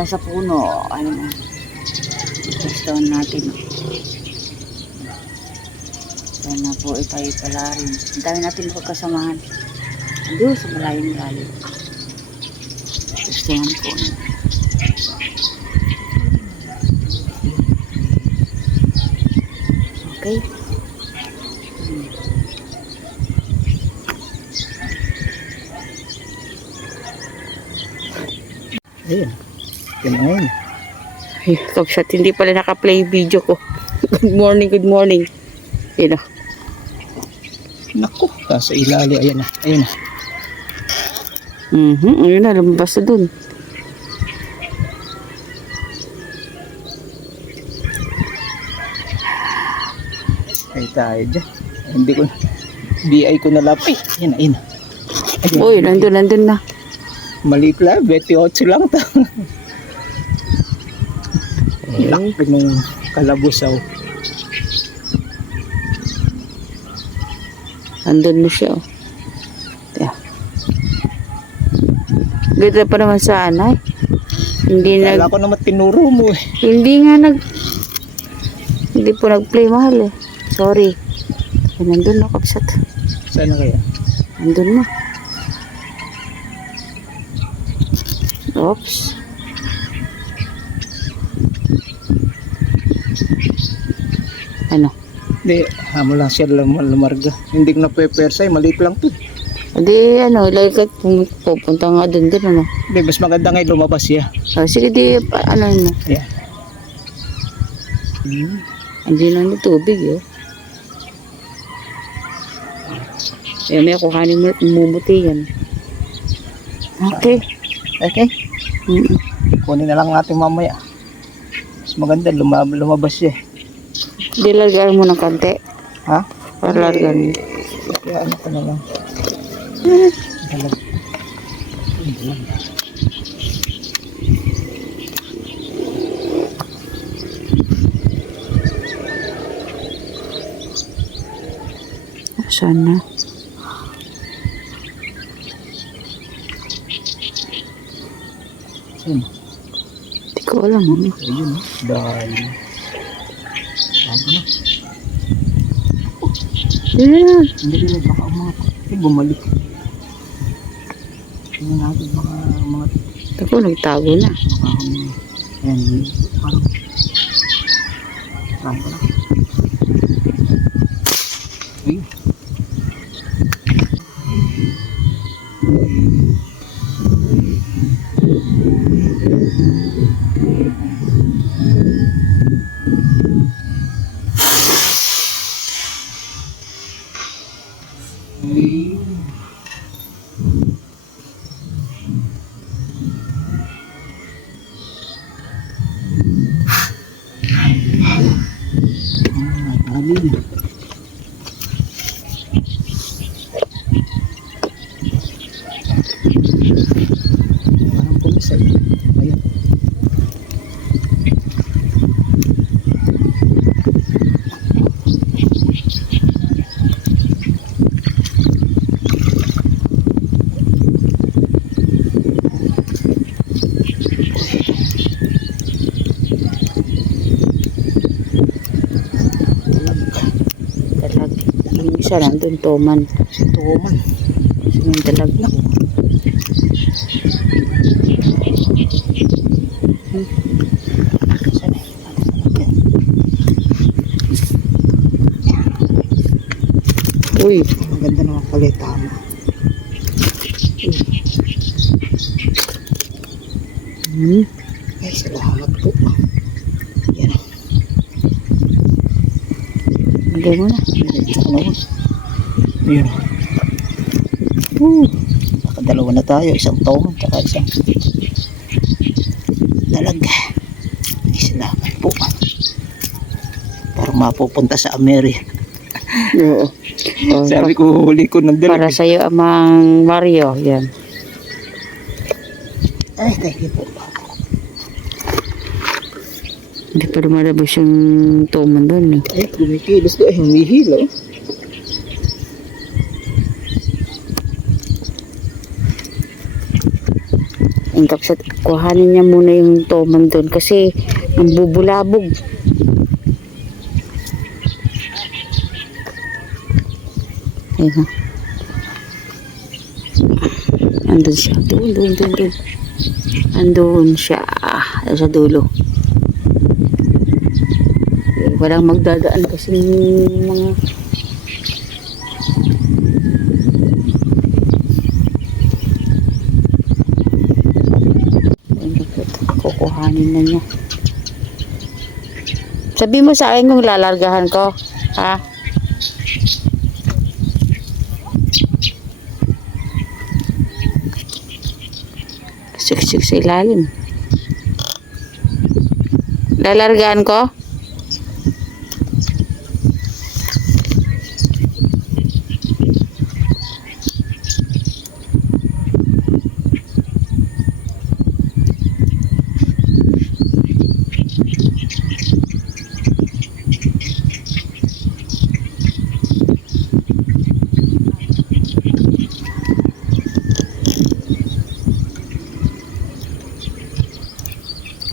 na sa puno. Ano na. Gusto natin. Sana po tayo pala rin. Ang dami natin pagkasamahan. Ando sa malayo-malayo. Gusto naman po. Okay. Ayun. Yan ayun. Ay, Topshot, hindi pala naka-play video ko. Good morning, good morning. Yun o. Naku, nasa ilali. Ayan na. Ayan na. Ayun na, lumabas na dun. Ay tayo dyan. Hindi ko na. BI ko na lapay. Ayan na, ayan na. Ayan. Uy, nandun na. Maliit lang. 28 lang ito. Laki ng kalabusaw. Andun na siya, oh. Yeah. Ganda pa naman sana, eh. Kala ko naman tinuro mo, eh. Hindi po nag-play, mahal, eh. Sorry. Ay, nandun na, kapsat. Sana kaya? Nandun na. Oops. Ano? Hindi, hamo lang siya lumarga. Hindi ko na pepersay, maliit lang to. Hindi, like pupunta nga dun, ano. Hindi, mas maganda ngayon lumabas siya. Oh, sige, ano na. Yeah. Hindi na ng tubig, eh. Kaya may kuhanin mo, mumuti yan. Okay. Okay. Kunin na lang natin mamaya. Mas maganda, lumabas siya. Dilargaan mo ng kante. Ha? Para largaan mo. Kaya ano ko na lang. Sana. Saan? Hindi ko alam. Ayun, dahil. Bago na. Yun na. Hindi nila baka umangat. Bumalik. Tingnan natin baka umangat. Ako, nagtago na. And parang parang pala. Ayun. Parang pulis ay. Ayun. Dalag. Yung isa nandun, Toman. Si Toman. Yung dalag na. Uy. Maganda naman pala yung tama. Ay, salamat po. Yan. Hindi mo na. Diretso ko naman. Ayun. Nakadalawa na tayo. Isang tong, tsaka isang dalag. Ay, salamat po. Parang mapupunta sa Amerika. Oo. Oh, Sabi ko, huli ko ng dalag. para sa'yo, Amang Mario. Yan. Ay, thank you po. Hindi pa lumalabas yung Toman doon. Ay, kumikilos ko. Ay, humihilo. Yung tapos kuhanin niya muna yung toman doon kasi ang bubulabog. Ayun ha. Andun siya. Doon. Andun siya. Sa dulo. Walang magdadaan kasi mga kukuhanin na niya. Sabi mo sa akin kung lalargahan ko, ha? Siksik sa ilalim. Lalargahan ko?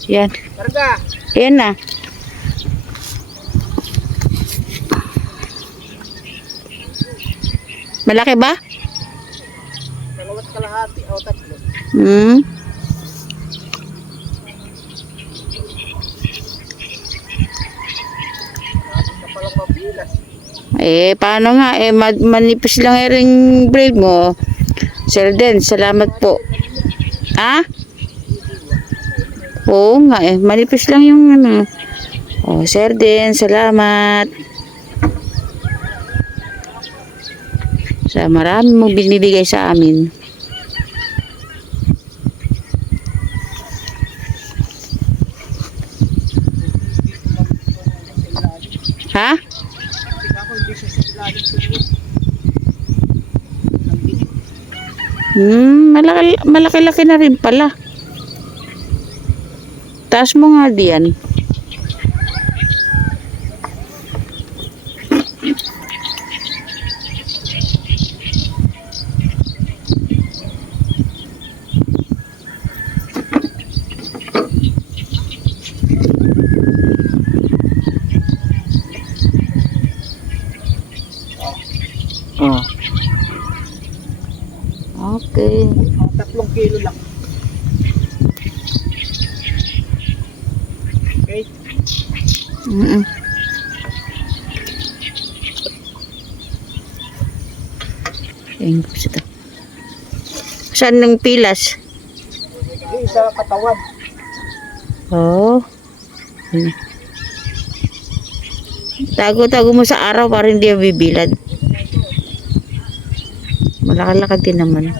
Yan. Karga! Yan na. Malaki ba? 2 kalahati o 3. Hmm. Na palang mabilas. Paano nga? Manipis lang ring braid mo. Sir Den, salamat po. Ha? Oo nga manipis lang yung ano. Oh, Sir Den, salamat. Sa marami mong binibigay sa amin. Ha? Ako hindi siya sa ilalim siguro. Malaki-laki na rin pala. Taas mo nga diyan. Oh. Okay. 3 kilo lang. Okay. Ayun po siya. Saan ng pilas? Yung sa katawan. Oh. Tago-tago mo sa araw para hindi bibilad. Malaki-laki din naman.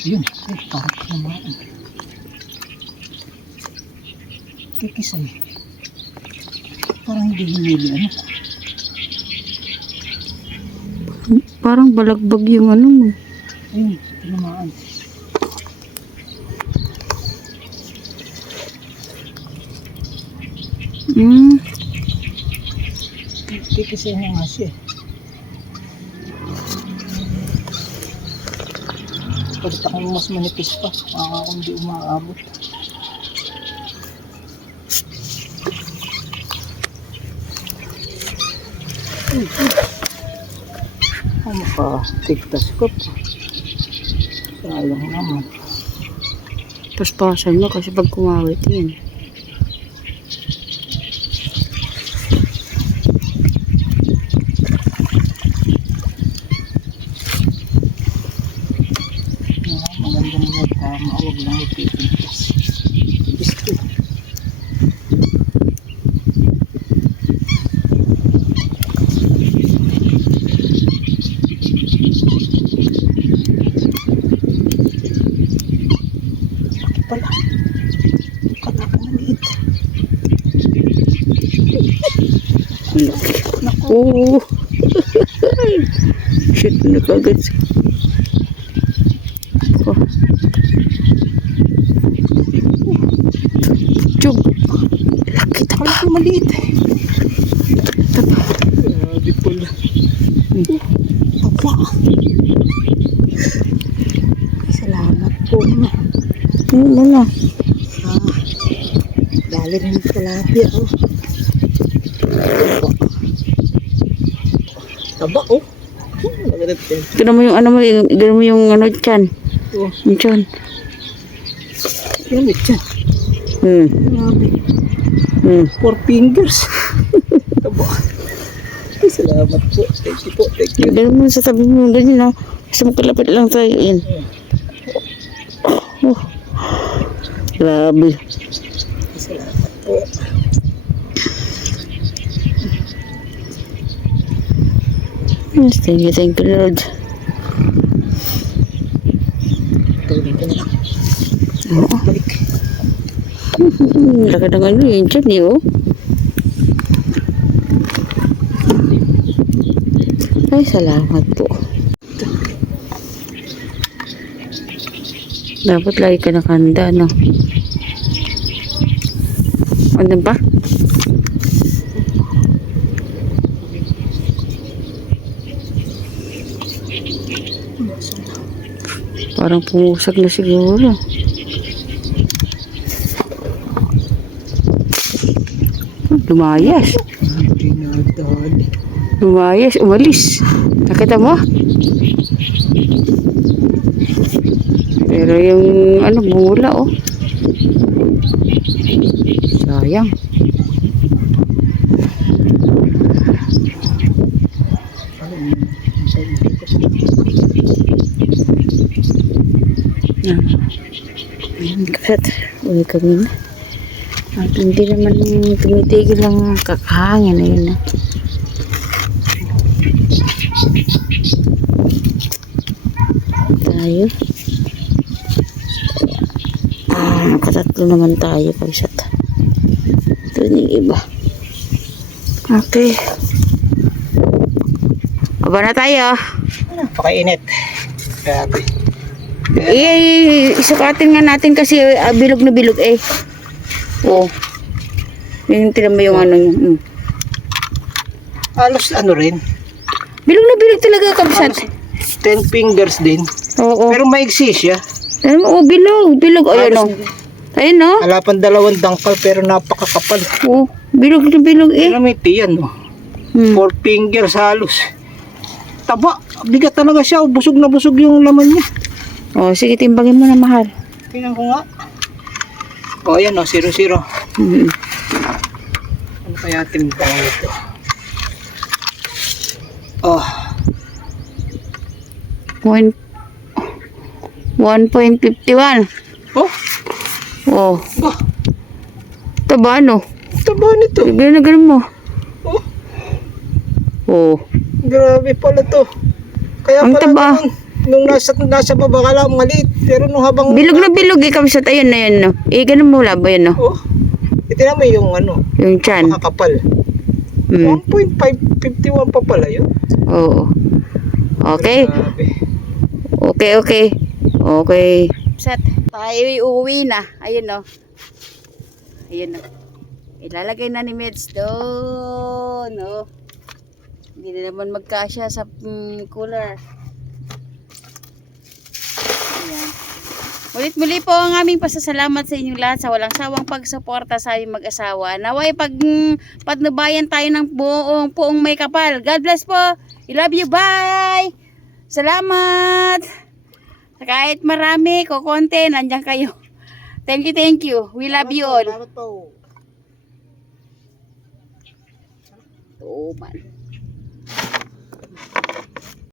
Yun, parang naman. Kikisay. Parang hindi hinili, ano? Parang balagbag yung ano mo. Ayun, tinamaan. Kikisay na nga siya. Pagkat ako mas manipis pa, kung di umaabot. Ano pa, tigtas ko pa. Sayang naman. Paspasan mo kasi pag kumawit yan. Magandang magkama, huwag lang ipipitas. Gusto. Pala. Kadaka na. Oo. Shit, nakagad. Oh. Chug. Laki taba. Malaki maliit. Grabe pala. Taba. Salamat po. Wala. Dali rin ng tilapia. Oh. Taba oh. Maganda yan. Gano'n mo yung ano mo, gano'n mo yung ano dyan. Oh. Yung dyan. Yan yan. Grabe. 4 fingers. Taba. Ay, salamat po. Thank you po. Thank you. Gano'n mo sa tabi mo, ganyan na. Kasi magkalapit lang tayo. Yan. Oh. Grabe. Salamat po. Yes, thank you, Lord. Tulungin ko na lang. Oo. Balik. Laki ng ano yun dyan eh, oh. Ay, salamat po. Dapat lagi ka nakanda, no? Ano pa? Parang pumusag na siguro. Lumayas. Pinadali. Lumayas, umalis. Nakita mo? Pero yung ano, bula, oh. Sayang. Ayan, kat. Uwi kami na. At hindi naman tumitigil ang kakahangin na yun. Tayo. Nakatatlo naman tayo pag isa't. Ito yung iba. Okay. Aba na tayo. Napakainit. Grabe. Isukatin nga natin kasi bilog na bilog eh. Oo. Yung tinan mo yung ano niya. Halos ano rin. Bilog na bilog talaga kapsat. 10 fingers din. Oo. Pero maigsi siya. Oo, bilog. Bilog. Ayun o. Ayun o. Wala pang 2 dangkal pero napakakapal. Oo. Bilog na bilog eh. Pero may tiyan no. 4 fingers halos. Taba. Bigat talaga siya. Busog na busog yung laman niya. Oh, sige, timbangin mo na, mahal. Tingnan ko nga. O, ayan o, 0-0. Ano kaya timbang ito? Oh, 1.51. oh, Oh. bah, Taba, ano? taba nito. Ganun na ganun mo. Oh, Oh. grabe pala to. Kaya Ang pala taba. nung nasa baba ka lang maliit. Pero nung habang... Bilog na bilog eh, kapsat. Ayun na yun, no? Ganun mo labo yun, no? Oh, itinan mo yung ano, Yung chan. makakapal. 1.551 pa pala yun. Oo. Okay. Grabe. Okay. Set. Tayo uuwi na. Ayun, no? Ayun, no? Ilalagay na ni Meds doon, no? Hindi na naman magkasya sa cooler. Ayan. Ulit-muli po ang aming pasasalamat sa inyong lahat sa walang sawang pagsuporta sa aming mag-asawa. Naway patnubayan tayo ng buong may kapal. God bless po. I love you. Bye. Salamat. Kahit marami, kukonte, nandiyan kayo. Thank you. We love you all. Salamat po. Oh man.